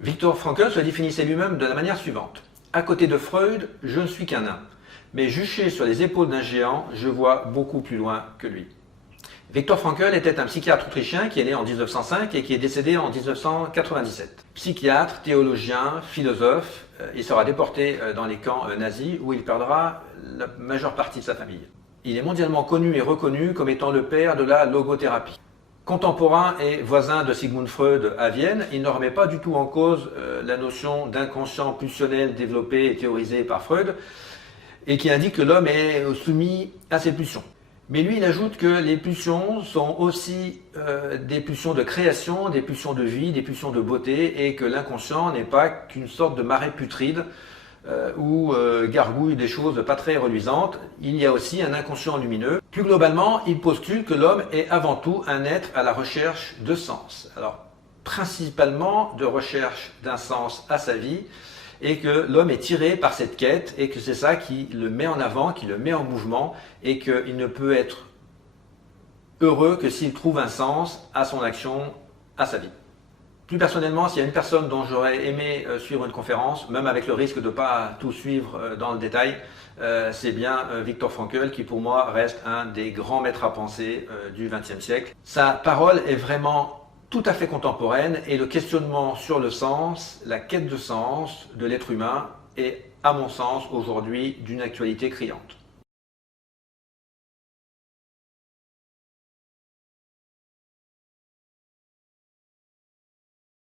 Viktor Frankl se définissait lui-même de la manière suivante. À côté de Freud, je ne suis qu'un nain. Mais juché sur les épaules d'un géant, je vois beaucoup plus loin que lui. Viktor Frankl était un psychiatre autrichien qui est né en 1905 et qui est décédé en 1997. Psychiatre, théologien, philosophe, il sera déporté dans les camps nazis où il perdra la majeure partie de sa famille. Il est mondialement connu et reconnu comme étant le père de la logothérapie. Contemporain et voisin de Sigmund Freud à Vienne, il ne remet pas du tout en cause la notion d'inconscient pulsionnel développée et théorisée par Freud et qui indique que l'homme est soumis à ses pulsions. Mais lui, il ajoute que les pulsions sont aussi des pulsions de création, des pulsions de vie, des pulsions de beauté et que l'inconscient n'est pas qu'une sorte de marée putride où gargouillent des choses pas très reluisantes. Il y a aussi un inconscient lumineux. Plus globalement, il postule que l'homme est avant tout un être à la recherche de sens. Alors, principalement de recherche d'un sens à sa vie, et que l'homme est tiré par cette quête, et que c'est ça qui le met en avant, qui le met en mouvement, et qu'il ne peut être heureux que s'il trouve un sens à son action, à sa vie. Plus personnellement, s'il y a une personne dont j'aurais aimé suivre une conférence, même avec le risque de ne pas tout suivre dans le détail, c'est bien Viktor Frankl qui pour moi reste un des grands maîtres à penser du XXe siècle. Sa parole est vraiment tout à fait contemporaine et le questionnement sur le sens, la quête de sens de l'être humain est à mon sens aujourd'hui d'une actualité criante.